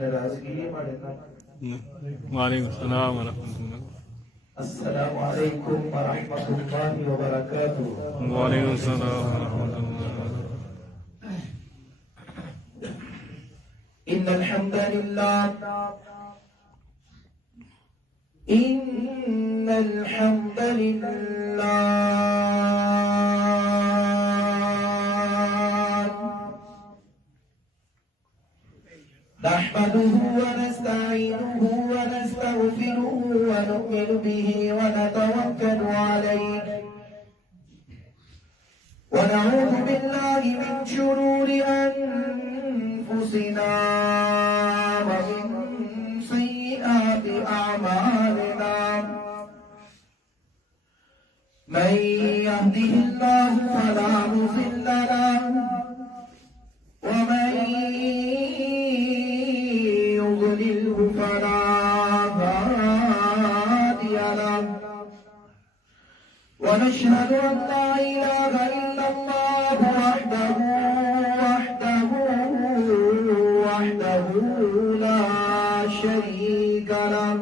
ناراضگی وعلیکم السلام ورحمۃ اللہ. السلام علیکم ورحمۃ اللہ وبرکاتہ. وعلیکم السلام ورحمۃ اللہ. ان الحمد للہ ان الحمد للہ نحمده ونستعينه ونستغفره ونؤمن به ونتوكل عليه ونعوذ بالله من شرور أنفسنا ومن سيئات أعمالنا من يهده الله فلا مضل له ومن يضلله فلا هادي له ونشهد أن لا إله إلا الله وحده لا شريك له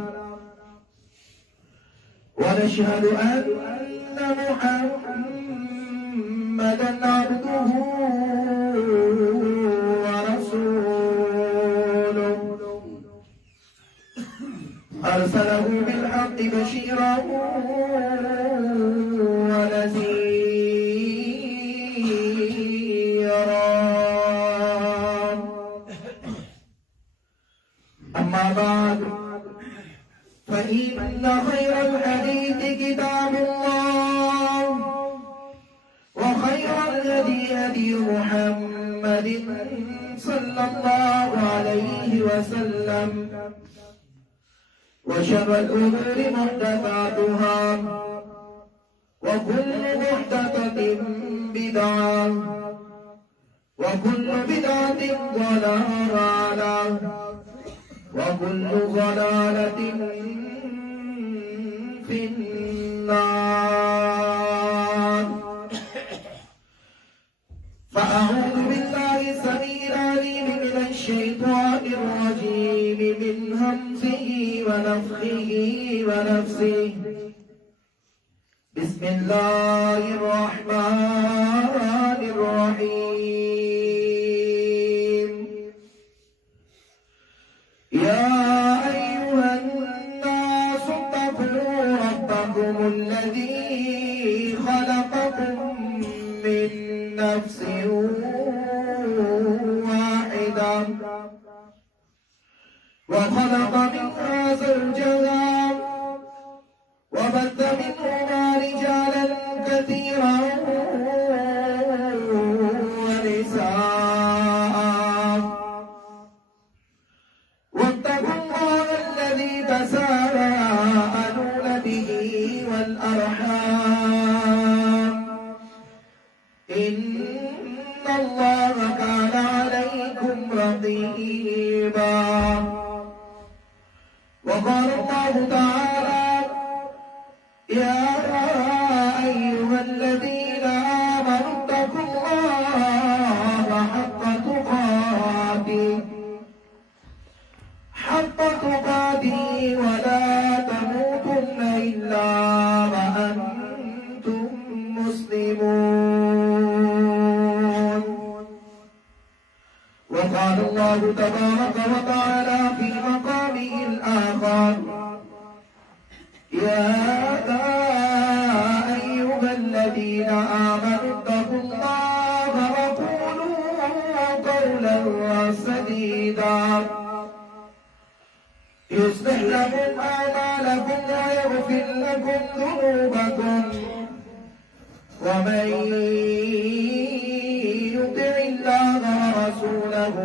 ونشهد أن محمدا عبده ورسوله أرسله بالحق بشيرا ونذيرا. أما بعد فإن خير الحديث كتاب الله وخير الهدي هدي محمد صلى الله عليه وسلم وشر الأمور محدثاتها وكل محدثة بدعة وكل بدعة ضلالة وكل ضلالة في النار. فأعوذ بالله السميع العليم من الشيطان الرجيم من همزه ونفخه ونفسه. بسم الله الرحمن الرحيم. يا أيها الناس اتقوا ربكم الذي خلقكم من نفس واحدة وخلق منها زوجها وبث منهما رجالا كثيرا ونساء واتقوا الله الذي تساءلون به والأرحام إن الله كان عليكم رقيبا. وقال الله تعالى يا أيها الذين آمنوا اتقوا الله حق تقاته ولا تموتن إلا وأنتم مسلمون. وقال الله تبارك وتعالى في مقامه الآخر يا أيها الذين آمنوا اتقوا الله وقولوا قولا سديدا يصلح لكم أعمالكم ويغفر لكم ذنوبكم ومن يطع الله ورسوله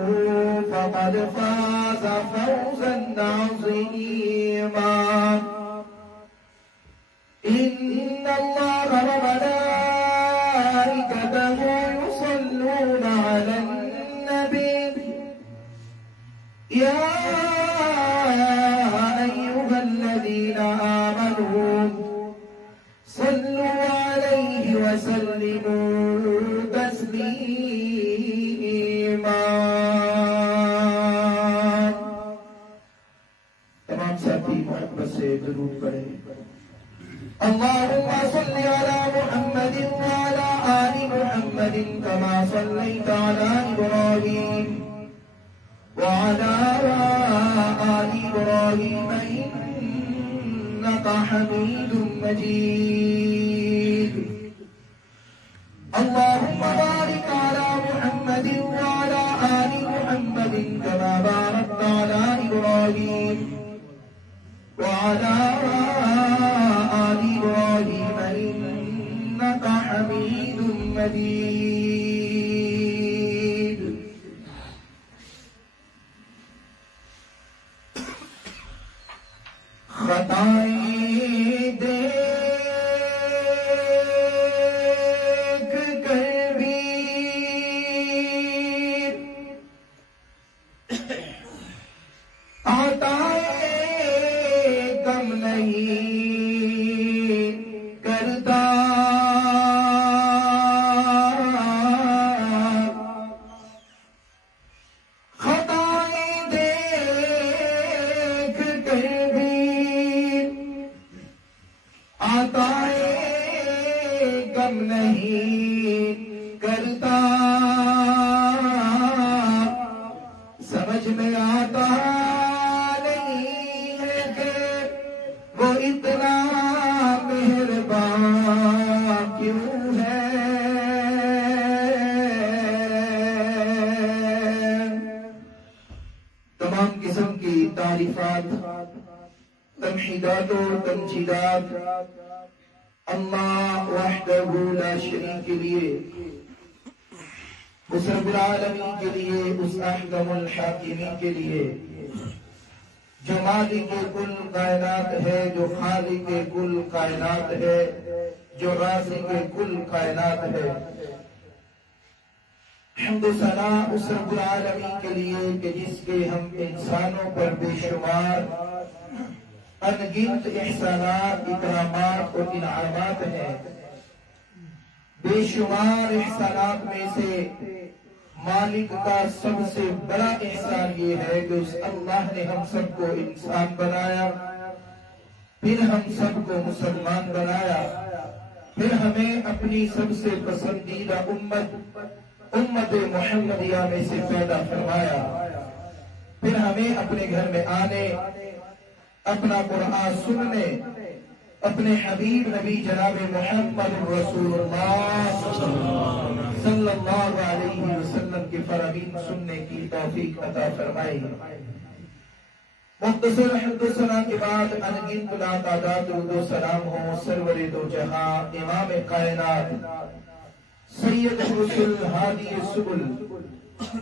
فقد فاز فوزا عظيما. إن الله وملائكته يصلون على النبي يا أيها الذين آمنوا صلوا عليه وسلموا تسليما. سے درود پڑھیں۔ اللهم صل على محمد وعلى آل محمد كما صليت على إبراهيم وعلى آل إبراهيم إنك حميد مجيد۔ اللهم بارك على محمد وعلى آل محمد كما باركت على إبراهيم وعلى آل إبراهيم إنك حميد مجيد۔ خطائیں دیکھ کر بھی عطائیں کم نہیں کرتا، خطائیں دیکھ کر بھی عطائیں کم نہیں کرتا، سمجھ میں آتا نہیں ہے کہ وہ اتنا مہربان کیوں ہے۔ تمام قسم کی تعریفات، تمحیدات و تمجیدات اللہ وحدہ لا شریک کے لیے، اس رب العالمین کے لیے، اس احکم الحاکمین کے لیے جو مالک کل کائنات ہے، جو خالق کل کائنات ہے، جو رازق کل کائنات ہے۔ حمد و ثنا اس رب العالمین کے لیے کہ جس کے ہم انسانوں پر بے شمار انگنت احسانات، اکرامات اور انعامات ہیں۔ بے شمار احسانات میں سے مالک کا سب سے بڑا احسان یہ ہے کہ اس اللہ نے ہم سب کو انسان بنایا، پھر ہم سب کو مسلمان بنایا، پھر ہمیں اپنی سب سے پسندیدہ امت محمدیہ میں سے پیدا فرمایا، پھر ہمیں اپنے گھر میں آنے، اپنا قرآن سننے، اپنے حبیب نبی جناب محمد رسول اللہ صلی اللہ علیہ وسلم کی فرامین سننے کی توفیق عطا فرمائی۔ مختصر حمد و ثنا کے بعد انگنت لاتعداد درود و سلام ہو سرور دو جہاں، امام کائنات، سید الرسل، ہادی السبل،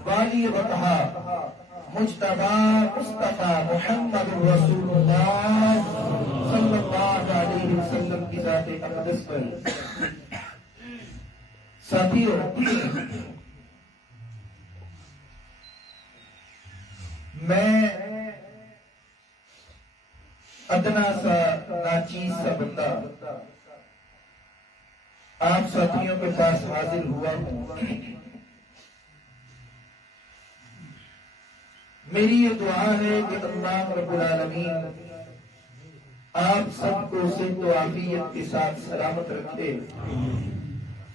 والی بطحا، مجتبی مصطفیٰ محمد رسول اللہ صلی اللہ علیہ وسلم کی ذات اقدس پر۔ ساتھیوں، میں ادنا سا ناچیز سا بندہ آپ ساتھیوں کے پاس حاضر ہوا ہوں۔ میری یہ دعا ہے کہ اللہ رب العالمین آپ سب کو صحت و عافیت کے ساتھ سلامت رکھے۔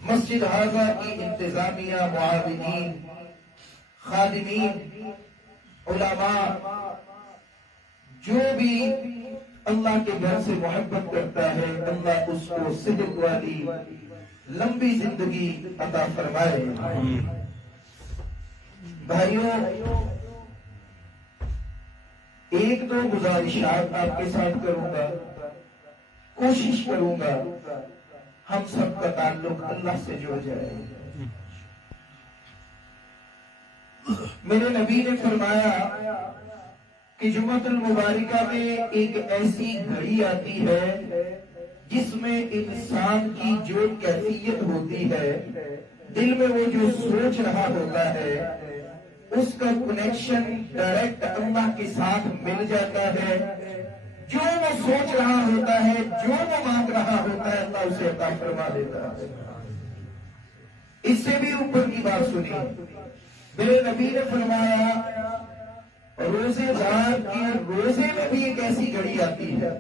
مسجد حاضہ کی انتظامیہ، معاونین، خادمین، علماء، جو بھی اللہ کے گھر سے محبت کرتا ہے، اللہ اس کو صحت والی لمبی زندگی عطا فرمائے۔ بھائیوں، ایک دو گزارشات آپ کے ساتھ کروں گا، کوشش کروں گا ہم سب کا تعلق اللہ سے جڑ جائے۔ میرے نبی نے فرمایا کہ جمعۃ المبارکہ میں ایک ایسی گھڑی آتی ہے جس میں انسان کی جو کیفیت ہوتی ہے، دل میں وہ جو سوچ رہا ہوتا ہے، اس کا کنیکشن ڈائریکٹ اللہ کے ساتھ مل جاتا ہے۔ جو وہ سوچ رہا ہوتا ہے، جو وہ مانگ رہا ہوتا ہے، اللہ اسے عطا فرما دیتا ہے۔ اس سے بھی اوپر کی بات سنی، میرے نبی نے فرمایا روزے دار کے روزے میں بھی ایک ایسی گھڑی آتی ہے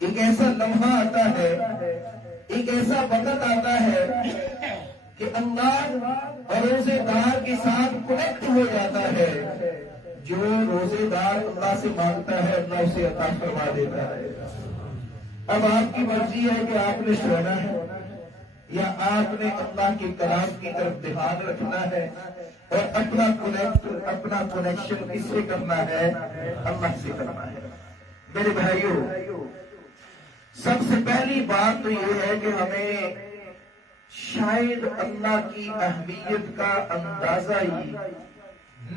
ایک ایسا لمحہ آتا ہے، ایک ایسا وقت آتا ہے کہ اللہ روزے دار کے ساتھ کنیکٹ ہو جاتا ہے۔ جو روزے دار اللہ سے مانگتا ہے اللہ اسے عطا فرما دیتا ہے۔ اب آپ کی مرضی ہے کہ آپ نے سونا ہے یا آپ نے اللہ کے کلام کی طرف دھیان رکھنا ہے اور اپنا کنیکشن کس سے کرنا ہے؟ اللہ سے کرنا ہے۔ میرے بھائیوں، سب سے پہلی بات تو یہ ہے کہ ہمیں شاید اللہ کی اہمیت کا اندازہ ہی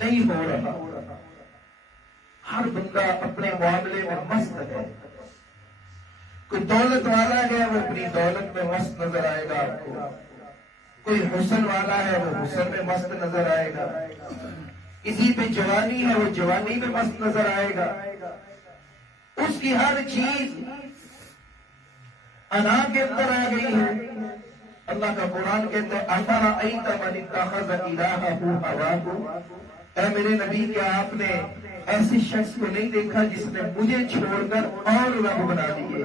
نہیں ہو رہا۔ ہر بندہ اپنے معاملے میں مست ہے۔ کوئی دولت والا ہے وہ اپنی دولت میں مست نظر آئے گا آپ کو، کوئی حسن والا ہے وہ حسن میں مست نظر آئے گا، کسی پہ جوانی ہے وہ جوانی میں مست نظر آئے گا۔ اس کی ہر چیز انا کے اندر آ گئی ہے۔ اللہ کا قرآن کہتا ہے افرأیت من اتخذ الہہ ہواہ، اے میرے نبی کیا آپ نے ایسے شخص کو نہیں دیکھا جس نے مجھے چھوڑ کر اور رب بنا دیے؟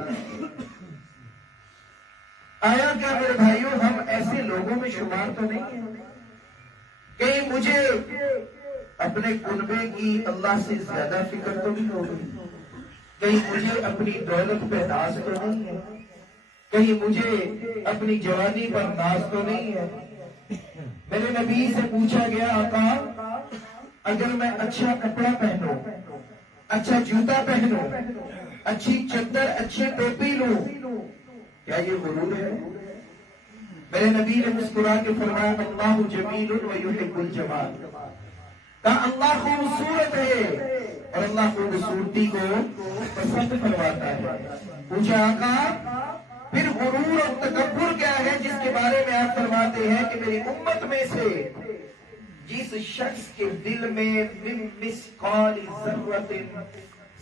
آیا کیا میرے بھائیوں ہم ایسے لوگوں میں شمار تو نہیں ہیں؟ کہیں مجھے اپنے کنبے کی اللہ سے زیادہ فکر تو نہیں ہوگی؟ کہیں مجھے اپنی دولت پہ ناز تو نہیں ہے؟ کہیں مجھے اپنی جوانی پر ناز تو نہیں ہے؟ میرے نبی سے پوچھا گیا آقا اگر میں اچھا کپڑا پہنوں، اچھا جوتا پہنوں، اچھی چادر، اچھی ٹوپی لوں، کیا یہ غرور ہے؟ میرے نبی نے مسکرا کے فرمایا اللہ جمیل ویحب الجمال، کہا اللہ خوبصورت ہے اور اللہ خوبصورتی کو پسند فرماتا ہے۔ پوچھا آقا پھر غرور اور تکبر کیا ہے جس کے بارے میں آپ فرماتے ہیں کہ میری امت میں سے جس شخص کے دل میں من مثقال ذرۃ،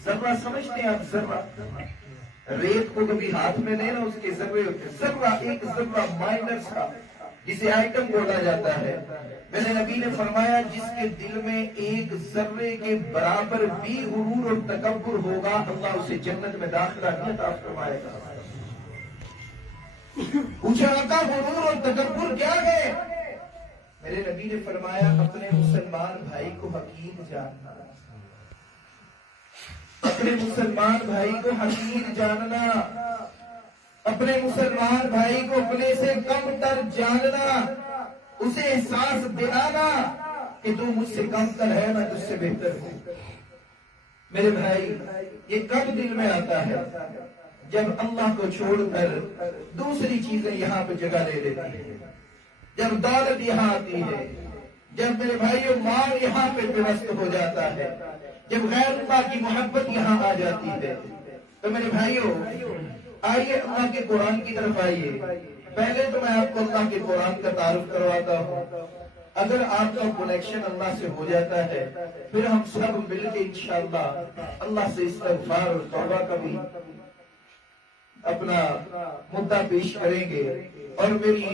ذرہ سمجھتے ہیں آپ؟ ذرہ ریت کو کبھی ہاتھ میں لینا اس کے ذرے ہوتے، ذرہ ایک ذرہ مائنر سا جسے آئٹم بولا جاتا ہے۔ میرے نبی نے فرمایا جس کے دل میں ایک ذرے کے برابر بھی غرور اور تکبر ہوگا اللہ اسے جنت میں داخلہ نہیں عطا فرمائے گا۔ پوچھا آقا غرور اور تکبر کیا ہے؟ میرے نبی نے فرمایا اپنے مسلمان بھائی کو حقیر جاننا، اپنے مسلمان بھائی کو حقیر جاننا، اپنے مسلمان بھائی کو اپنے سے کم تر جاننا، اسے احساس دلانا کہ تو مجھ سے کم تر ہے میں تجھ سے بہتر ہوں۔ میرے بھائی یہ کب دل میں آتا ہے؟ جب اللہ کو چھوڑ کر دوسری چیزیں یہاں پہ جگہ لے لیتی ہیں، جب دولت یہاں آتی ہے، جب میرے بھائیوں مال یہاں پہ پیوست ہو جاتا ہے، جب غیر اللہ کی محبت یہاں آ جاتی ہے۔ تو میرے بھائیوں آئیے اللہ کے قرآن کی طرف آئیے۔ پہلے تو میں آپ کو اللہ کے قرآن کا تعارف کرواتا ہوں۔ اگر آپ کا کنیکشن اللہ سے ہو جاتا ہے پھر ہم سب مل کے انشاءاللہ اللہ سے استغفار اور توبہ کا بھی اپنا مدعا پیش کریں گے، اور میری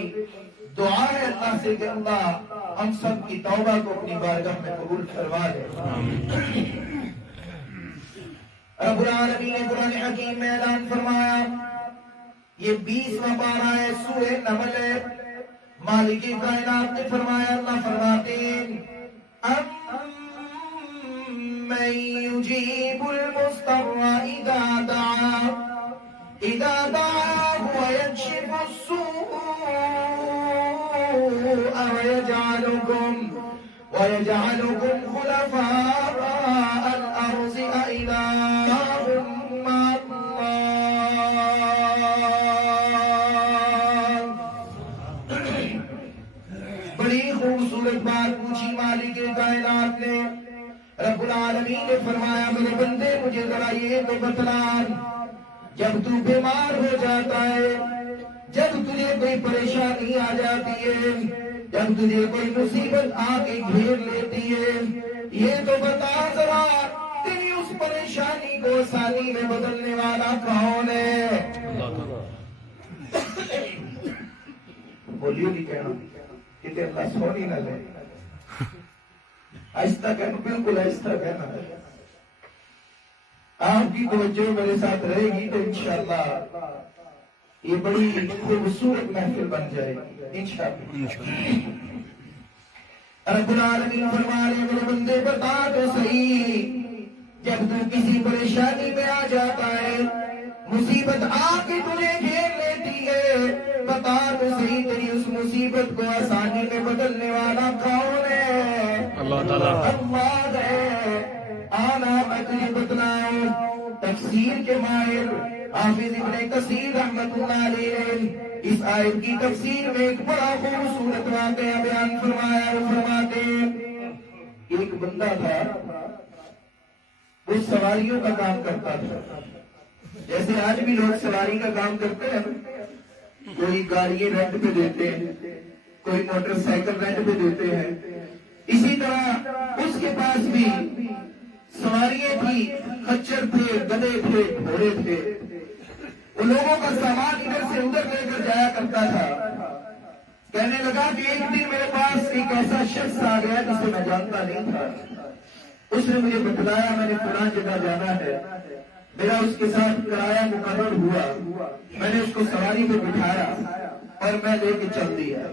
دعا ہے اللہ سے کہ اللہ ہم سب کی توبہ کو اپنی بارگاہ میں قبول فرما لے۔ رب العالمین نے قرآن حکیم میں اعلان فرمایا، یہ 20واں پارہ ہے، سورہ نمل ہے۔ مالک کائنات نے فرمایا، اللہ فرماتے ہیں اَمَّن يُجِيبُ الْمُضْطَرَّ إِذَا دَعَاهُ وَيَكْشِفُ السُّوءَ وَيَجْعَلُكُمْ خُلَفَاءَ الْأَرْضِ أَإِلَٰهٌ مَّعَ اللَّهِ۔ بڑی خوبصورت بات پوچھی مالک کائنات نے۔ رب العالمین نے فرمایا میرے بندے مجھے ذرا یہ تو بتلا، جب تو بیمار ہو جاتا ہے، جب تجھے کوئی پریشانی آ جاتی ہے، جب تجھے کوئی مصیبت آ کے گھیر لیتی ہے، یہ تو بتا ذرا تیری اس پریشانی کو آسانی میں بدلنے والا کون ہے؟ بولیو نہیں کہنا کہ اللہ سونی نہ لے، آہستہ کہنا، بالکل آہستہ کہنا۔ آپ کی توجہ میرے ساتھ رہے گی تو انشاءاللہ یہ بڑی خوبصورت محفل بن جائے گی انشاءاللہ۔ رب العالمین فرما رہے میرے بندے بتا تو صحیح، جب تو کسی پریشانی میں آ جاتا ہے، مصیبت آ کے تجھے گھیر لیتی ہے، بتا تو صحیح تیری اس مصیبت کو آسانی میں بدلنے والا کون ہے؟ اللہ تعالیٰ اللہ ہے۔ آنا میں تجھے بتلاؤں، تفسیر کے ماہر حافظ ابن کثیر رحمۃ اللہ علیہ اس آیت کی تفسیر میں ایک بڑا خوبصورت واقعہ بیان فرمایا۔ وہ فرماتے ہیں ایک بندہ تھا، وہ سواریوں کا کام کرتا تھا، جیسے آج بھی لوگ سواری کا کام کرتے ہیں، کوئی گاڑی رینٹ پہ دیتے ہیں، کوئی موٹر سائیکل رینٹ پہ دیتے ہیں، اسی طرح اس کے پاس بھی سواریاں تھی، خچر تھے، گدھے تھے، گھوڑے تھے، وہ لوگوں کا سامان ادھر سے ادھر لے کر جایا کرتا تھا۔ کہنے لگا کہ ایک دن میرے پاس ایک ایسا شخص آ گیا جسے میں جانتا نہیں تھا، اس نے مجھے بتلایا میں نے فلاں جگہ جانا ہے، میرا اس کے ساتھ کرایہ مقرر ہوا، میں نے اس کو سواری پہ بٹھایا اور میں لے کے چل دیا۔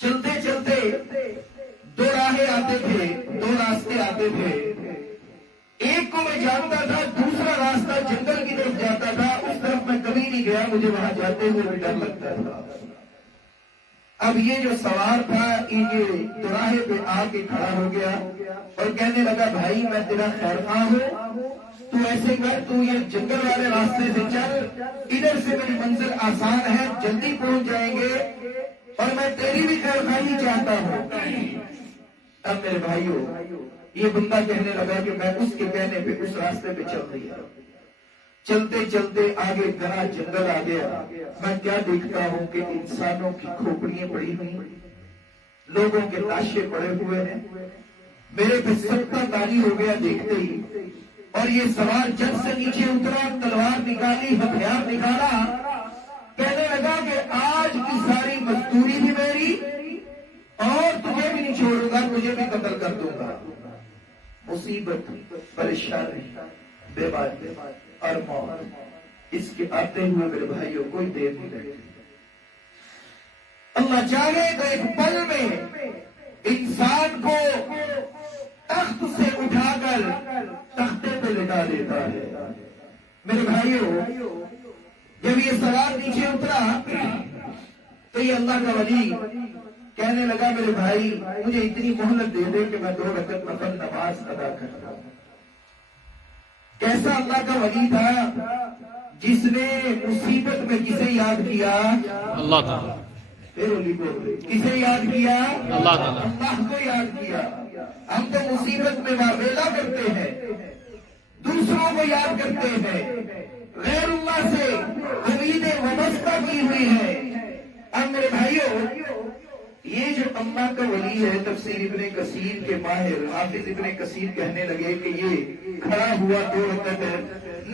چلتے چلتے دو راہیں آتے تھے، دو راستے آتے تھے، ایک کو میں جانتا تھا، دوسرا راستہ جنگل کی طرف جاتا تھا، اس طرف میں کبھی نہیں گیا، مجھے وہاں جاتے ہوئے بھی ڈر لگتا تھا۔ اب یہ جو سوار تھا یہ دوراہے پہ آ کے کھڑا ہو گیا اور کہنے لگا بھائی میں تیرا خیر خواہ ہوں، تو ایسے کر تو یہ جنگل والے راستے سے چل، ادھر سے میری منزل آسان ہے، جلدی پہنچ جائیں گے اور میں تیری بھی خیر خواہی چاہتا ہوں۔ اب میرے بھائیو یہ بندہ کہنے لگا کہ میں اس کے کہنے پہ اس راستے پہ چل دیا۔ چلتے چلتے آگے گھنا جنگل آ گیا، میں کیا دیکھتا ہوں کہ انسانوں کی کھوپڑیاں پڑی ہوئی، لوگوں کے لاشیں پڑے ہوئے ہیں، میرے پہ سکتا تاری ہو گیا دیکھتے ہی، اور یہ سوار جب سے نیچے اترا، تلوار نکالی، ہتھیار نکالا، کہنے لگا کہ آج کی ساری مزدوری بھی میری اور تجھے بھی نہیں چھوڑوں گا، تجھے بھی قتل کر دوں گا۔ مصیبت، پریشانی، بیماری اور موت اس کے آتے ہوئے میرے بھائیوں کوئی دیر نہیں لگتی۔ اللہ چاہے تو ایک پل میں انسان کو تخت سے اٹھا کر تختے پہ لٹا دیتا ہے۔ میرے بھائیوں جب یہ سوار نیچے اترا تو یہ اللہ کا ولی کہنے لگا میرے بھائی مجھے اتنی مہلت دے دے کہ میں 2 رکعت نفل نماز ادا کرتا ہوں۔ کیسا اللہ کا ولی تھا جس نے مصیبت میں کسے یاد کیا؟ اللہ تعالیٰ۔ کسے یاد کیا؟ اللہ تعالیٰ۔ اللہ کو یاد کیا۔ ہم تو مصیبت میں واویلا کرتے ہیں، دوسروں کو یاد کرتے ہیں، غیر اللہ سے امیدیں وابستہ کی ہوئی ہے۔ اب میرے بھائیوں یہ جو اللہ کا ولی ہے، تفسیر ابن کثیر کے ماہر حافظ ابن کثیر کہنے لگے کہ یہ کھڑا ہوا 2 رکعت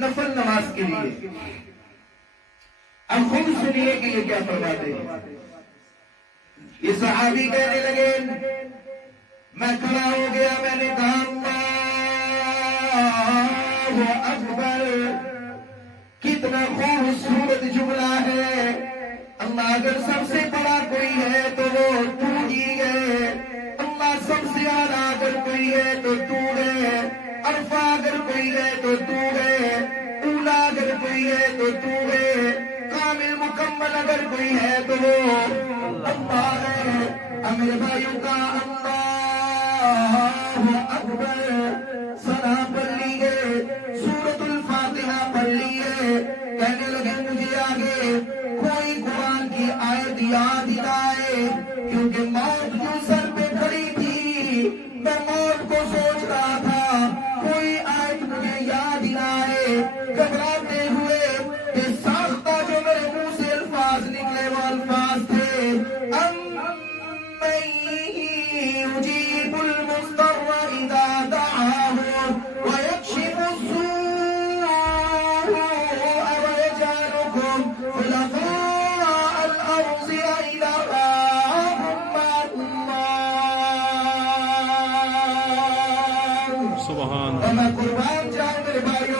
نفل نماز کے لیے۔ اب خود سنیے کہ یہ کیا فرماتے ہیں۔ یہ صحابی کہنے لگے میں کھڑا ہو گیا، میں نے کہا اللہ اکبر، کتنا خوبصورت جملہ ہے۔ اللہ اگر سب سے بڑا کوئی ہے تو وہ تو ہی ہے، اللہ سب سے اعلیٰ اگر کوئی ہے تو تو ہے، عرفہ اگر کوئی ہے تو تو ہے، اولا اگر کوئی ہے تو تو ہے، کامل مکمل اگر کوئی ہے تو وہ اللہ ہے۔ میرے بھائیوں کا اللہ اکبر ثنا پڑھ لیے، سورۃ الفاتحہ پڑھ لیے، کہنے لگے مجھے آگے کوئی قرآن کی آیت یاد ہی نہ آئے، کیونکہ موت جو سر پہ کھڑی تھی میں موت کو سوچ رہا تھا، کوئی آیت مجھے یاد ہی نہ آئے۔ گھبراتے ہوئے بے ساختہ جو میرے منہ سے الفاظ نکلے وہ الفاظ تھے يجيب المضطر إذا دعاه ويكشف السوء ويجعلكم خلفاء الأرض أإله مع الله۔ سبحان اور میں قربان جاؤں میرے بھائیوں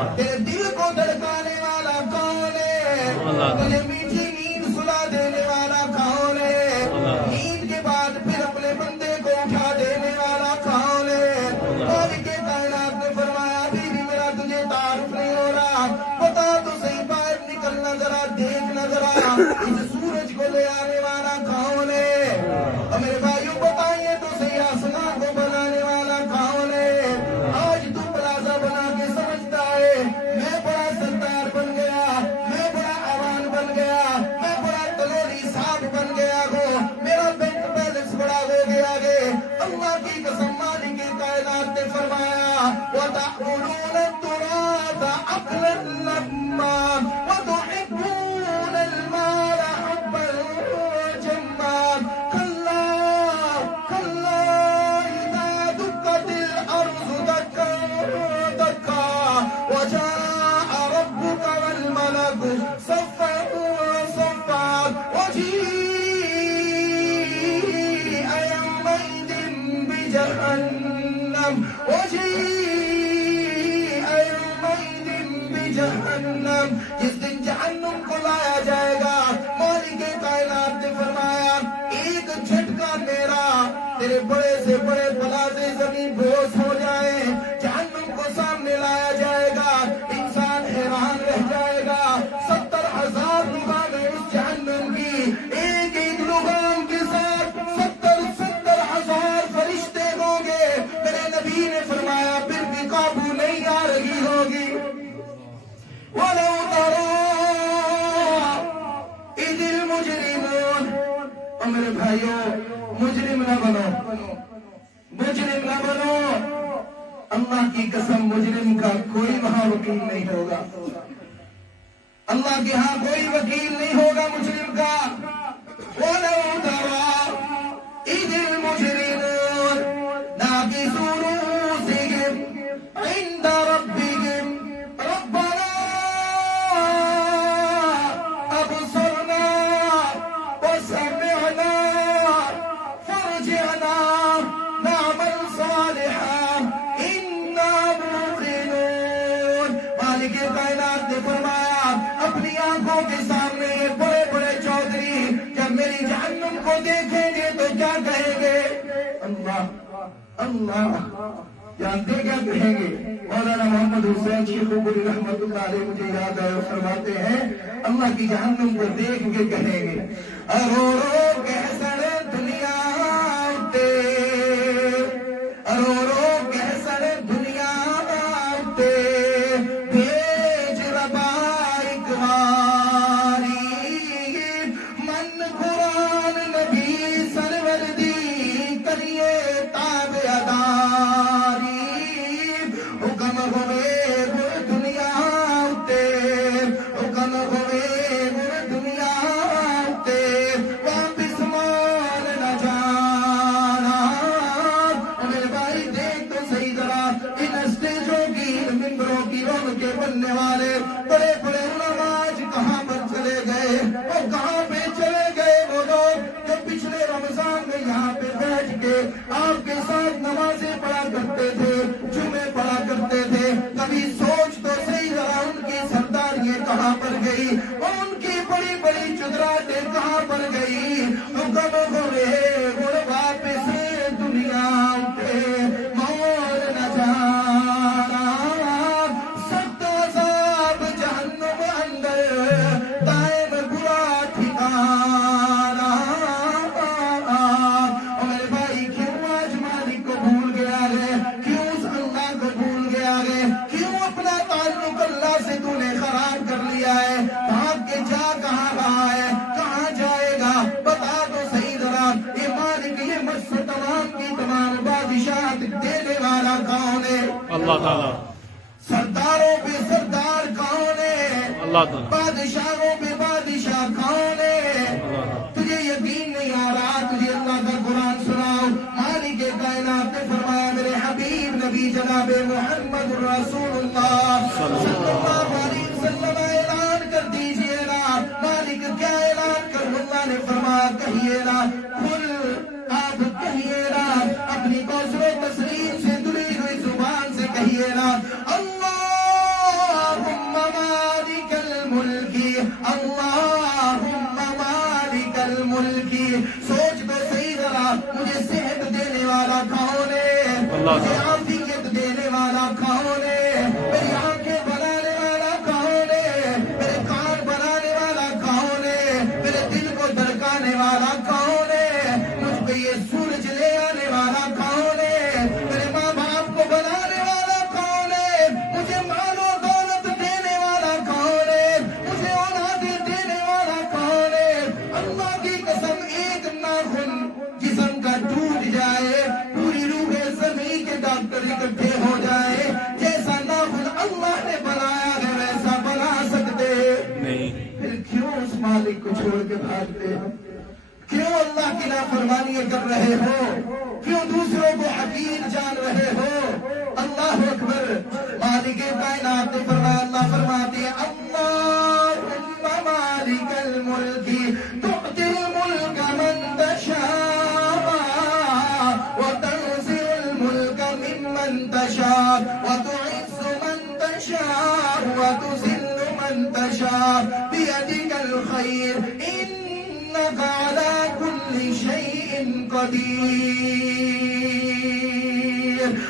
اللہ تیرے دل کو دھڑکانے والا کون ہے؟ اللہ تجھے میٹھی نیند سلا دینے والا کون ہے؟ نیند کے بعد پھر اپنے بندے کو اٹھا دینے والا کون ہے؟ مالک کائنات نے فرمایا ابھی بھی میرا تجھے تعارف نہیں ہو رہا، بتا تو صحیح، باہر نکلنا ذرا، دیکھنا ذرا، اس سورج کو لے آنے والا کون ہے؟ اور میرے بھائیوں بتائیے تو صحیح، آسمان کو بنانے والا کون ہے؟ آج تو پلازا بنا کے سمجھتا ہے میں بڑا سردار بن گیا، میں بڑا عوان بن گیا، میں بڑا تلوری صاحب بن گیا ہوں، میرا بینک بیلنس بڑا ہو گیا ہے۔ اللہ کی قسم مالک کائنات نے فرمایا وَتَأْكُلُونَ التُّرَاثَ أَكْلًا لَمًّا وَتُحِبُّونَ الْمَالَ حُبًّا جَمًّا كَلَّا كَلَّا إِذَا دُكَّتِ الْأَرْضُ دَكًّا دَكًّا وَجَاءَ رَبُّكَ وَالْمَلَكُ صَفًّا صَفًّا وَجِيءَ يَوْمَئِذٍ بِجَهَنَّمَ جہنم، جس دن جہنم کو لایا جائے گا، مالک کائنات نے فرمایا ایک جھٹکا میرا تیرے بڑے سے بڑے پلازے زمین بوس ہو جائے، جہنم کو سامنے لایا جائے گا، انسان حیران رہ جائے گا، 70,000 لغام ہے اس جہنم کی، ایک ایک لغام کے ساتھ 70,000 فرشتے ہوں گے، میرے نبی نے فرمایا پھر بھی قابو نہیں آ رہی ہوگی۔ وَلَوْ تَرَىٰ إِذِ الْمُجْرِمُونَ، اور میرے بھائیوں مجرم نہ بنو، مجرم نہ بنو، اللہ کی قسم مجرم کا کوئی وہاں وکیل نہیں ہوگا، اللہ کے ہاں کوئی وکیل نہیں ہوگا مجرم کا۔ وَلَوْ تَرَىٰ إِذِ الْمُجْرِمُونَ نَاكِسُو رُءُوسِهِمْ عِندَ رَبِّهِمْ رَبَّنَا أَبْصَرْنَا وَسَمِعْنَا فَارْجِعْنَا نَعْمَلْ صَالِحًا إِنَّا مُوقِنُونَ۔ مالک کائنات نے فرمایا اپنی آنکھوں کے سامنے یہ بڑے بڑے چودھری جب میری جہنم کو دیکھیں گے تو کیا کہیں گے؟ اللہ اللہ، جانتے کیا کہیں گے؟ مولانا محمد حسین شیخ پوری رحمت اللہ علیہ مجھے یاد آئے اور فرماتے ہیں اللہ کی جہنم کو دیکھ کے کہیں گے رو رو کے سڑے دنیا اٹھتے، رو رو کے سڑے دنیا اٹھتے، بھیج ربا ایک باری من قرآن نبی سرور دی کریے تابع داری، حکم ہوئے وہ دنیا اٹھتے، حکم ہوئے وہ دنیا اٹھتے، واپس مان نہ جانا۔ میرے بھائی دیکھ تو صحیح ذرا ان اسٹیجوں کی، ان ممبروں کی رون کے بننے والے بڑے بڑے علماء آج کہاں پر چلے گئے، اور کہاں پہ چلے گئے وہ لوگ جو پچھلے رمضان میں یہاں پہ بیٹھ کے آپ کے ساتھ نمازیں پڑھا کرتے تھے، جمعے پڑھا کرتے تھے، کبھی سوچ تو صحیح ذرا ان کی سرداریاں کہاں پر گئی، اور ان کی بڑی بڑی چدراتیں کہاں پر گئی، حکم ہوئے وہ واپس دنیا اٹھے، مول نہ جانا، سخت عذاب جہنم اندر دائم برا ٹھکانا۔ اور میرے بھائی کیوں آج مالک کو بھول گیا ہے، کیوں اس اللہ کو بھول گیا ہے، کیوں اپنا تعلق اللہ سے تو نے خراب کر لیا ہے، بھاگ کے جا کہاں رہا ہے، کہاں جائے گا، بتا تو صحیح ذرا یہ مالک یہ مجھ سے تمام کی تمام بادشاہت دینے والا کون ہے؟ اللہ تعالیٰ، سرداروں پہ سردار کون ہے؟ اللہ تعالیٰ، بادشاہوں پہ بادشاہ کون ہے؟ تجھے یقین نہیں آ رہا، تجھے اللہ کا قرآن سناؤ، مالک کائنات نے فرمایا میرے حبیب نبی جناب محمد رسول اللہ صلی اللہ علیہ وسلم اعلان کر دیجئے نا، مالک کیا اعلان کر، اللہ نے فرمایا کہیے نا، آپ کہیے نا اپنی کوثر و تسلیم سے دلی ہوئی زبان سے کہیے نا اللہ اللہ مجھے تعالیٰ عافیت دینے والا کون ہے؟ میری آنکھیں بنانے والا کون ہے؟ میرے کان بنانے والا کون ہے؟ میرے دل کو دھڑکانے والا کون ہے؟ مجھ پہ یہ سورج لے آنے والا کون ہے؟ میرے ماں باپ کو بنانے والا کون ہے؟ مجھے مال و دولت دینے والا کون ہے؟ مجھے اولادیں دینے والا کون ہے؟ اللہ کی قسم ایک ناخن جسم کا ٹوٹ جائے، پوری روح زمین کے ڈاکٹر اکٹھے ہو جائے، جیسا ناخن اللہ نے بنایا ہے ویسا بنا سکتے؟ نہیں. پھر کیوں اس مالک کو چھوڑ کے بھاگتے ہو؟ کیوں اللہ کی نافرمانی کر رہے ہو؟ کیوں دوسروں کو حقیر جان رہے ہو؟ اللہ اکبر. مالک کائنات نے فرمایا، اللہ فرماتے ہیں اللہم مالک الملک تؤتی الملک من تشاء وتنزع الملک ممن تشاء وتعز من تشاء وتذل من تشاء بیدک الخیر انک علی کل شیء قدیر.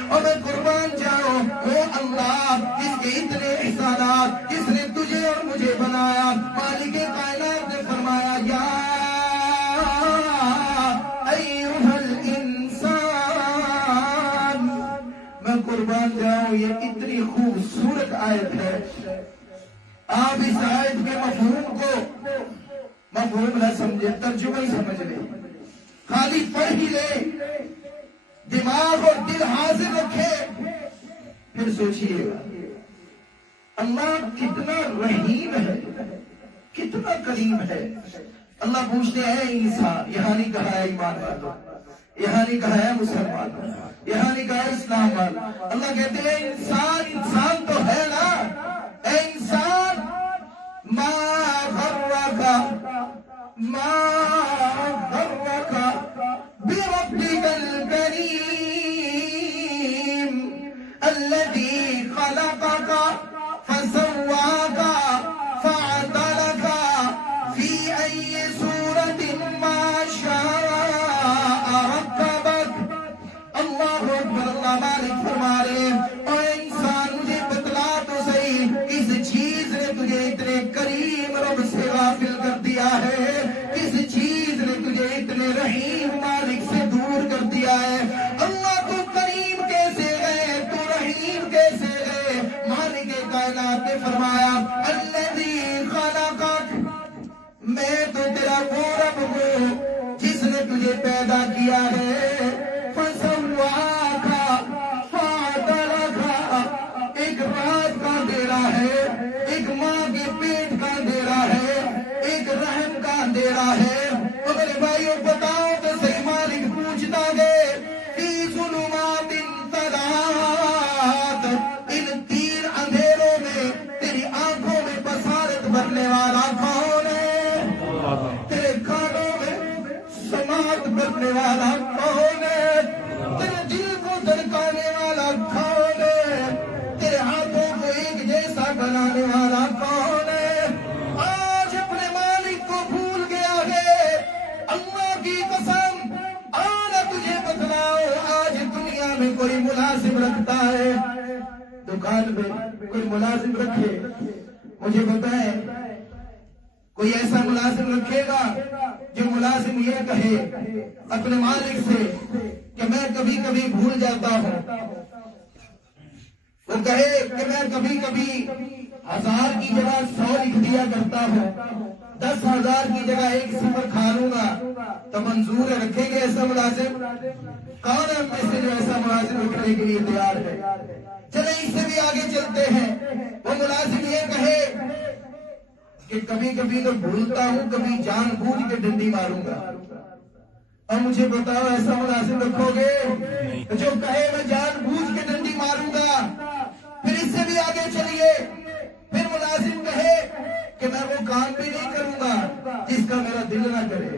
اور میں قربان جاؤں وہ اللہ جس کے اتنے احسانات، جس نے تجھے اور مجھے بنایا. مالک کائنات نے فرمایا یا ایھا الانسان. میں قربان جاؤں یہ اتنی خوبصورت آیت ہے. آپ اس آیت کے مفہوم نہ سمجھے، ترجمہ ہی سمجھ لے، خالی پڑھ ہی لے، دماغ اور دل حاضر رکھے، پھر سوچئے گا اللہ کتنا رحیم ہے، کتنا کریم ہے. اللہ پوچھتے ہیں انسان، یہاں نہیں کہا ہے ایمان والو، یہاں نہیں کہا ہے مسلمان، یہاں نہیں کہا ہے اسلام والو. اللہ کہتے ہیں انسان تو ہے نا، اے انسان ما غرک بربک الکریم الذی خلقک فسواک فعدلک فی ای صورت ما شاء رکبک. اللہ اکبر. اللہ مالک فرما رہے ہیں اور انسان مجھے بتلا تو صحیح، کس چیز نے تجھے اتنے کریم رب سے غافل کر دیا ہے؟ کس چیز نے تجھے اتنے رحیم مالک سے دور کر دیا ہے؟ اللہ تو کریم کیسے ہے، تو رحیم کیسے ہے؟ مالک کائنات نے فرمایا الذی خلقک، میں تو تیرا وہ رب ہوں جس نے تجھے پیدا کیا ہے. فسواک فعدلک، ایک رات کا اندھیرا ہے، ایک ماں کے پیٹ کا اندھیرا ہے، ایک رحم کا اندھیرا ہے. تو میرے بھائیوں بتاؤ تو صحیح، مالک پوچھتا گئے فی ظلمات ثلاث، ان تین اندھیروں میں تیری آنکھوں میں بصارت بھرنے والا کون ہے؟ تیرے کانوں میں سماعت بھرنے والا کون ہے؟ تیرے دل کو دھڑکانے والا کون ہے؟ تیرے ہاتھوں کو ایک جیسا بنانے والا کون ہے؟ آج اپنے مالک کو بھول گیا ہے. اللہ کی قسم آنا تجھے بتلاؤ، آج دنیا میں کوئی ملازم رکھتا ہے، دکان میں کوئی ملازم رکھے، مجھے بتائیں کوئی ایسا ملازم رکھے گا جو ملازم یہ کہے اپنے مالک سے کہ میں کبھی کبھی بھول جاتا ہوں، وہ کہے کہ میں کبھی کبھی 1000 کی جگہ 100 لکھ دیا کرتا ہوں، 10,000 کی جگہ 1 صفر کھا لوں گا، تو منظور ہے؟ رکھیں گے ایسا ملازم؟ کون ہے میں سے جو ایسا ملازم رکھنے کے لیے تیار ہے؟ چلیں اس سے بھی آگے چلتے ہیں. وہ ملازم یہ کہے کہ کبھی کبھی تو بھولتا ہوں، کبھی جان بوجھ کے ڈنڈی ماروں گا. اور مجھے بتاؤ ایسا ملازم رکھو گے جو کہے میں جان بوجھ کے ڈنڈی ماروں گا؟ پھر اس سے بھی آگے چلیے، پھر ملازم کہے کہ میں وہ کام بھی نہیں کروں گا جس کا میرا دل نہ کرے.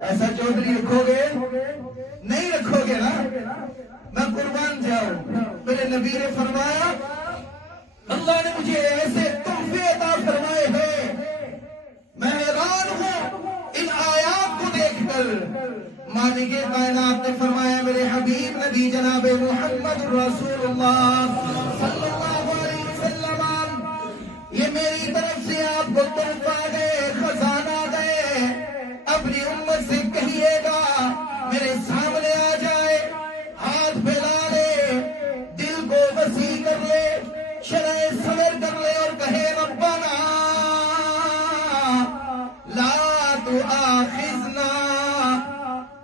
ایسا چودھری رکھو گے؟ نہیں رکھو گے نا. میں قربان جاؤں، میرے نبی نے فرمایا اللہ نے مجھے ایسے تحفے عطا فرمائے ہیں، میں حیران ہوں ان آیات کو دیکھ کر. مالک کائنات نے فرمایا میرے حبیب نبی جناب محمد رسول اللہ صلی اللہ علیہ وسلم یہ میری طرف سے آپ کو تحفہ گئے خزانہ گئے اپنی امت سے کہیے گا میرے سامنے آ جائے ہاتھ پھیلا لے دل کو وسیع کر لے شرح صبر کر لے اور کہے ربنا لا تؤاخذنا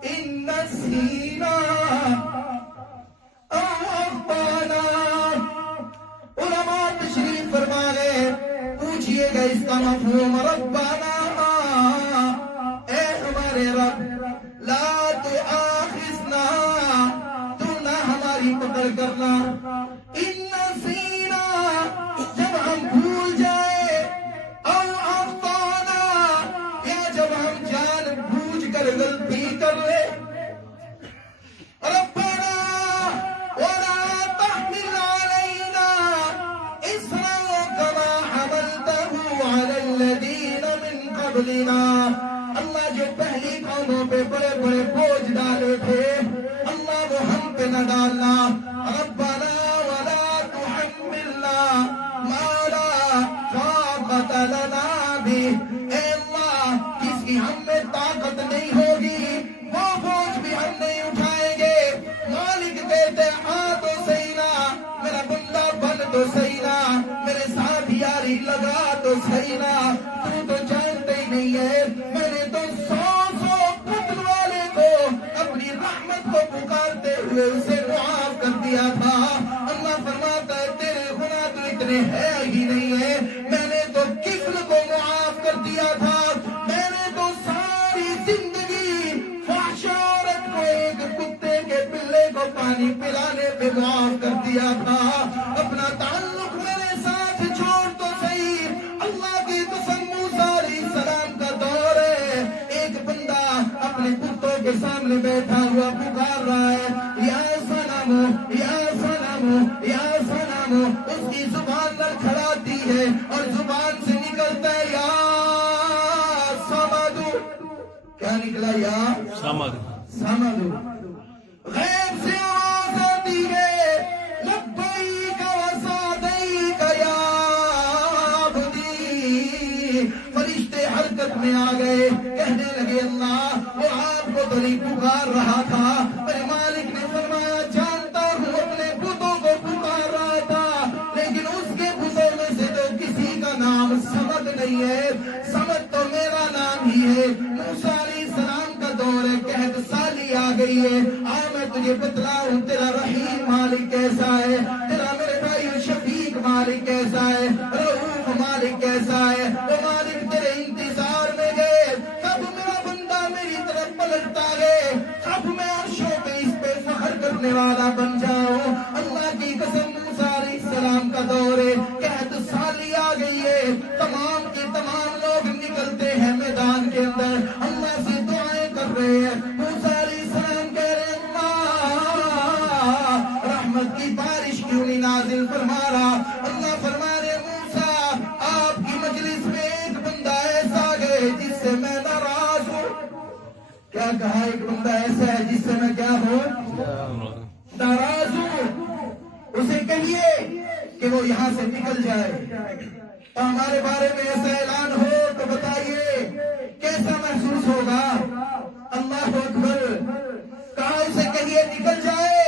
ان نسینا او اخطانا علماء تشریف فرما گئے پوچھئے گا اس کا مفہوم ربنا اے ہمارے رب لا تؤاخذنا تو نہ ہماری پکڑ کرنا ان نسینا جب ہم بھول جائے او اخطانا یا جب ہم جان بوجھ کر غلطی کر لے ربنا ولا تحمل علينا إصرا كما حملته على الذين من قبلنا اللہ جو پہلی قوموں پہ بڑے بڑے بوجھ ڈالے تھے اللہ وہ ہم پہ نہ ڈالنا ربنا ولا تحملنا ما لا طاقة لنا به اے اللہ جس کی ہم میں طاقت نہیں ہوگی وہ بوجھ بھی ہم نہیں اٹھائیں گے مالک کہتے ہاں تو صحیح نا میرا بندہ بن تو صحیح نا میرے ساتھ یاری لگا تو صحیح نا تو جانتے ہی نہیں ہے میں نے تو سو پتر والے کو اپنی رحمت کو پکارتے ہوئے اسے معاف کر دیا تھا اللہ فرماتا ہے تیرے گناہ تو اتنے ہے ہی نہیں ہے میں نے تو کفل کو معاف کر دیا تھا میں نے تو ساری زندگی فحشارت کو ایک کتے کے پلے کو پانی پلانے پہ معاف کر دیا تھا اپنا تعلق میرے ساتھ چھوڑ تو صحیح اللہ کی قسم موسیٰ علیہ السلام کا دور ہے ایک بندہ اپنے کتوں کے سامنے بیٹھا ہوا پکار رہا ہے یا سنمو یا سنمو یا سنمو اس کی زبان لڑکھڑاتی ہے اور زبان سے نکلتا ہے یا سمدو کیا نکلا یا سمد سمدو غیب سے آواز آتی ہے لبیک وسعدیک یا عبدی فرشتے حرکت میں آ گئے کہنے لگے اللہ وہ آپ کو تو نہیں پکار رہا تھا میرے مالک نے فرمایا جانتا ہوں اپنے بتوں کو پکار رہا تھا لیکن اس کے بتوں میں سے تو کسی کا نام سمد نہیں ہے سمد تو میرا نام ہی ہے موسیٰ علیہ السلام کا دور ہے قحط سالی آ گئی ہے میں تجھے بتلاؤں تیرا رحیم مالک کیسا ہے تیرا میرے بھائی شفیق مالک کیسا ہے رؤوف مالک کیسا ہے وہ مالک تیرے انتظار میں گئے کب میرا بندہ میری طرف پلٹتا گئے کب میں عرشوں پہ اس پہ فخر کرنے والا بن جاؤں اللہ کی قسم موسیٰ علیہ السلام کا دور ہے قحط سالی آ گئی ہے تمام کے تمام لوگ نکلتے ہیں میدان کے اندر اللہ سے دعائیں کر رہے ہیں موسیٰ علیہ السلام کہہ رہے ہیں رحمت کی بارش کیوں نہیں نازل فرما رہا اللہ فرما رہے موسیٰ آپ کی مجلس میں ایک بندہ ایسا گئے جس سے میں ناراض ہوں کیا کہا ایک بندہ ایسا ہے جس سے میں کیا ہوں ناراض ہوں اسے کہیے کہ وہ یہاں سے نکل جائے اور ہمارے بارے میں ایسا اعلان ہو تو بتائیے کیسا محسوس ہوگا اللہ اکبر کہا اسے کہیے نکل جائے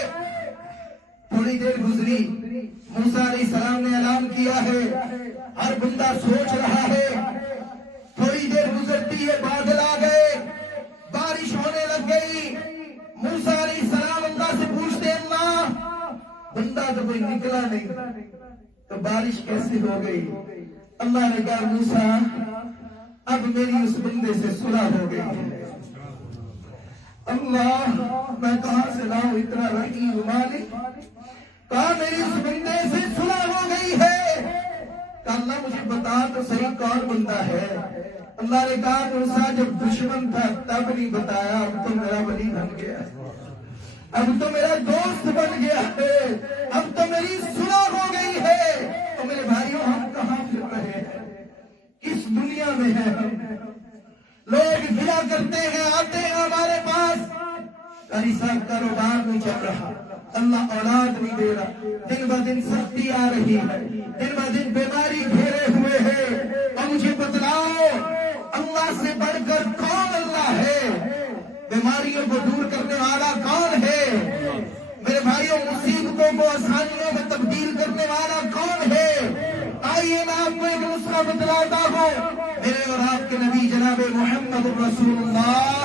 تھوڑی دیر گزری موسیٰ علیہ السلام نے اعلان کیا ہے ہر بندہ سوچ رہا ہے تھوڑی دیر گزرتی ہے بادل آ گئے بارش ہونے لگ گئی موسیٰ علیہ السلام اللہ سے پوچھتے اللہ بندہ تو کوئی نکلا نہیں تو بارش کیسے ہو گئی اللہ نے کہا موسیٰ اب میری اس بندے سے صلح ہو گئی ہے اللہ میں کہاں سے لاؤں اتنا رحیم مالک کہا میری اس بندے سے صلح ہو گئی ہے کہا اللہ مجھے بتا تو صحیح کون بندہ ہے اللہ نے کہا موسیٰ جب دشمن تھا تب نہیں بتایا اب تو میرا ولی بن گیا اب تو میرا دوست بن گیا ہے اب تو میری صلح ہو گئی ہے تو میرے بھائیوں ہم کہاں پھر رہے ہیں کس دنیا میں ہیں ہم لوگ گلا کرتے ہیں آتے ہیں ہمارے پاس قاری صاحب کاروبار نہیں چل رہا، اللہ اولاد نہیں دے رہا، دن بہ دن سختی آ رہی ہے، دن بہ دن بیماری گھیرے ہوئے ہے، اور مجھے بتلاؤ اللہ سے بڑھ کر کون اللہ ہے؟ بیماریوں کو دور کرنے والا کون ہے؟ میرے بھائیوں، مصیبتوں کو آسانیوں میں تبدیل کرنے والا کون ہے؟ آئیے میں آپ کو ایک نسخہ بتلاتا ہوں۔ میرے اور آپ کے نبی جناب محمد رسول اللہ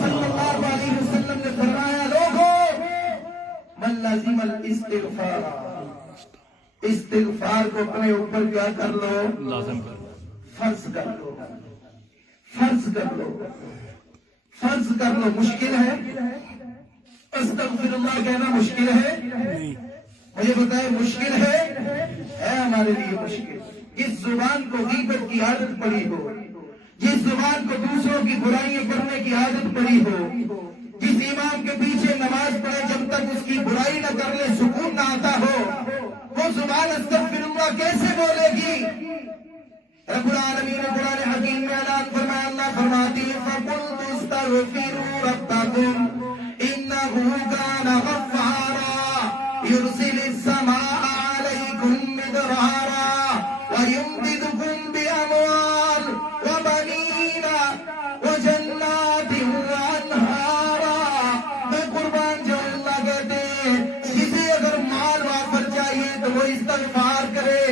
صلی اللہ علیہ وسلم نے فرمایا، لوگوں من لازم الاستغفار، استغفار کو اپنے اوپر کیا کر لو؟ لازم کر فرض کر لو، فرض کر لو، فرض کر لو۔ مشکل ہے استغفر اللہ کہنا؟ مشکل ہے؟ نہیں، مجھے بتائیں مشکل ہے ہمارے لیے مشکل۔ جس زبان کو غیبت کی عادت پڑی ہو، جس زبان کو دوسروں کی برائیاں کرنے کی عادت پڑی ہو، جس امام کے پیچھے نماز پڑھے جب تک اس کی برائی نہ کر لے سکون نہ آتا ہو، وہ زبان استغفر اللہ کیسے بولے گی؟ رب العالمین نے قرآن حکیم میں اعلان فرمایا، اللہ فرماتی ہے فَقُلْتُ اسْتَغْفِرُوا رَبَّكُمْ إِنَّهُ كَانَ غَفَّارًا يُرْسِلِ السَّمَاءَ عَلَيْكُمْ مِدْرَارًا وَيُمْدِدْكُمْ بِأَمْوَالٍ وَبَنِينَ وَجَنَّاتٍ وَأَنْهَارًا۔ میں قربان جاؤں، اللہ کہتے ہیں جسے اگر مال وافر چاہیے تو وہ استغفار کرے،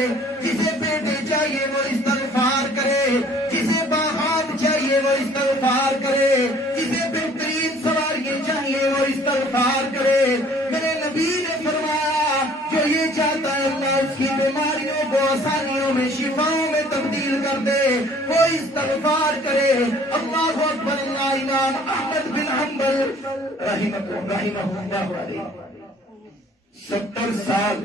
جسے بیٹے چاہیے وہ استغفار کرے، جسے باغات چاہیے وہ استغفار کرے، جسے بہترین سواریاں چاہیے وہ استغفار کرے۔ میرے نبی نے فرمایا جو یہ چاہتا ہے اللہ اس کی بیماریوں کو آسانیوں میں شفاؤں میں تبدیل کر دے، وہ استغفار کرے۔ اللہ اکبر۔ اللہ امام احمد بن حنبل رحمہ اللہ علیہ 70 سال،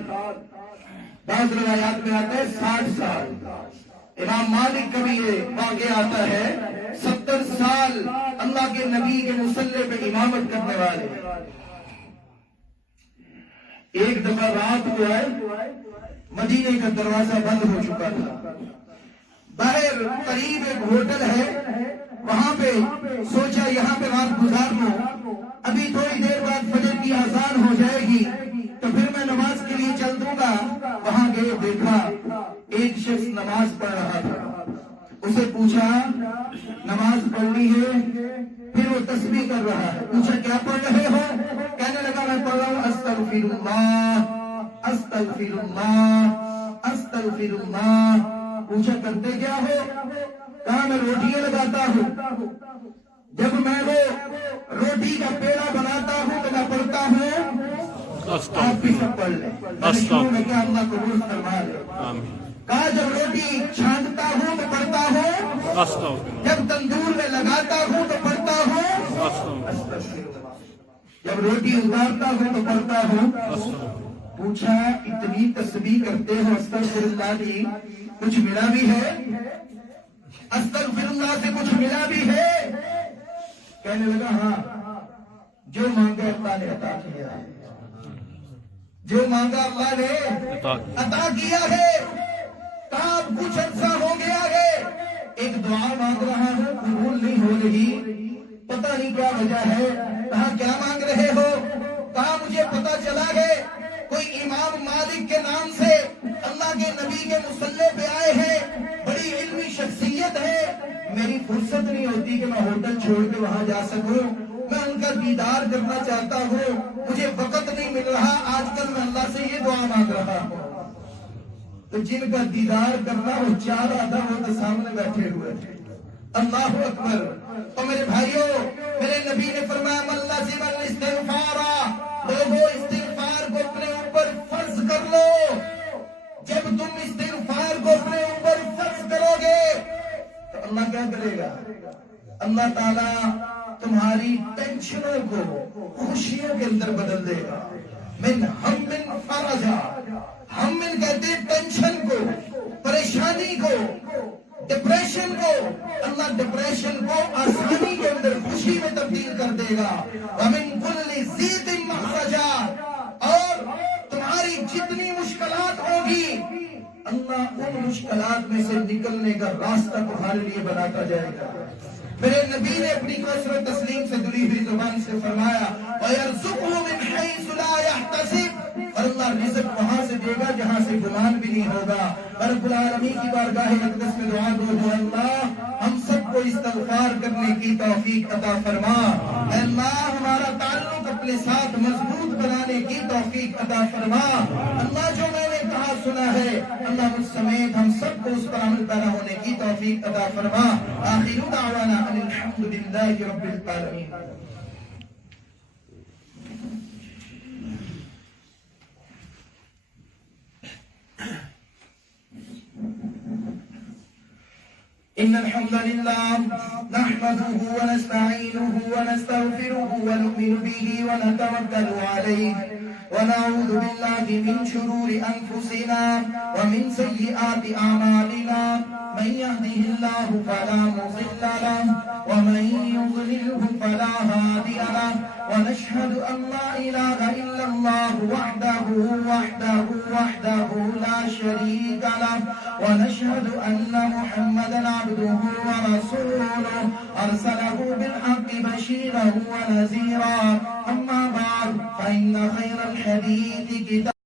بعض روایات میں آتا ہے 60 سال، امام مالک کا بھی یہ واقعہ آتا ہے 70 سال اللہ کے نبی کے مصلی پہ امامت کرنے والے۔ ایک دفعہ رات کو ہے، مدینے کا دروازہ بند ہو چکا تھا، باہر قریب ایک ہوٹل ہے، وہاں پہ سوچا یہاں پہ رات گزار لوں، ابھی تھوڑی دیر بعد فجر کی اذان ہو جائے گی تو پھر میں نماز کے لیے چل دوں گا۔ وہاں گئے، دیکھا ایک شخص نماز پڑھ رہا تھا، اسے پوچھا نماز پڑھنی ہے؟ پھر وہ تسبیح کر رہا ہے، پوچھا کیا پڑھ رہے ہو؟ کہنے لگا میں پڑھ رہا ہوں استغفر اللہ استغفر اللہ استغفر اللہ۔ پوچھا کرتے کیا ہو؟ کہا میں روٹیاں لگاتا ہوں، جب میں وہ روٹی کا پیڑا بناتا ہوں تو میں پڑھتا ہوں آپ بھی سب پڑھ لیں، میں کیا اللہ قبول فرما لے۔ کہا جب روٹی چھانٹتا ہوں تو پڑھتا ہوں، جب تندور میں لگاتا ہوں تو پڑھتا ہوں، جب روٹی اتارتا ہوں تو پڑھتا ہوں۔ پوچھا اتنی تسبیح کرتے ہو استغفر اللہ کی، کچھ ملا بھی ہے؟ استغفر اللہ سے کچھ ملا بھی ہے؟ کہنے لگا ہاں، جو مانگا اللہ نے عطا کیا ہے، جو مانگا اللہ نے عطا کیا ہے۔ کہا اب کچھ عرصہ ہو گیا ہے، ایک دعا مانگ رہا ہوں قبول نہیں ہو رہی، پتہ نہیں کیا وجہ ہے۔ کہا کیا مانگ رہے ہو؟ کہا مجھے پتہ چلا ہے کوئی امام مالک کے نام سے اللہ کے نبی کے مصلی پہ آئے ہیں، بڑی علمی شخصیت ہے، میری فرصت نہیں ہوتی کہ میں ہوٹل چھوڑ کے وہاں جا سکوں، میں ان کا دیدار کرنا چاہتا ہوں، مجھے وقت نہیں مل رہا، آج کل میں اللہ سے یہ دعا مانگ رہا ہوں۔ تو جن کا دیدار کرنا وہ چاہ رہا تھا وہ تو سامنے بیٹھے ہوئے تھے۔ اللہ اکبر۔ تو میرے بھائیوں، میرے نبی نے فرمایا من لزم الاستغفار، لوگوں استغفار کو اپنے اوپر فرض کر لو۔ جب تم استغفار کو اپنے اوپر فرض کرو گے تو اللہ کیا کرے گا؟ اللہ تعالیٰ تمہاری ٹینشنوں کو خوشیوں کے اندر بدل دے گا۔ من ہم من فرجا، ہم من کہتے ہیں ٹینشن کو، پریشانی کو، ڈپریشن کو، اللہ ڈپریشن کو آسانی کے اندر خوشی میں تبدیل کر دے گا۔ ومن کل ضیق مخرجا، اور تمہاری جتنی مشکلات ہوگی اللہ ان مشکلات میں سے نکلنے کا راستہ تمہارے لیے بناتا جائے گا۔ میرے نبی نے اپنی کثرت تسلیم سے جڑی ہوئی زبان سے فرمایا وَيَرْزُقْهُ مِنْ حَيْثُ لَا يَحْتَسِبُ، اور اللہ رزق وہاں سے دے گا جہاں سے گمان بھی نہیں ہوگا۔ رب العالمین کی بارگاہ اقدس میں دعا گو ہے اللہ ہم سب کو استغفار کرنے کی توفیق عطا فرما، اے اللہ ہمارا تعلق اپنے ساتھ مضبوط بنانے کی توفیق عطا فرما۔ اللہ جو میں نے کہا سنا ہے اللہ مجھ سمیت ہم سب کو اس پر عمل پیرا ہونے کی توفیق عطا فرما۔ آخر دعوانا ان الحمدللہ رب العالمین۔ إن الحمد لله نحمده ونستعينه ونستغفره ونؤمن به ونتوكل عليه ونعوذ بالله من شرور أنفسنا ومن سيئات أعمالنا، من يهده الله فلا مضل له ومن يضلله فلا هادي له، ونشهد أن لا إله إلا الله وحده لا شريك له، ونشهد أن محمدا عبده ورسوله أرسله بالحق بشيرا ونذيرا، أما بعد فإن خير الحديث كتاب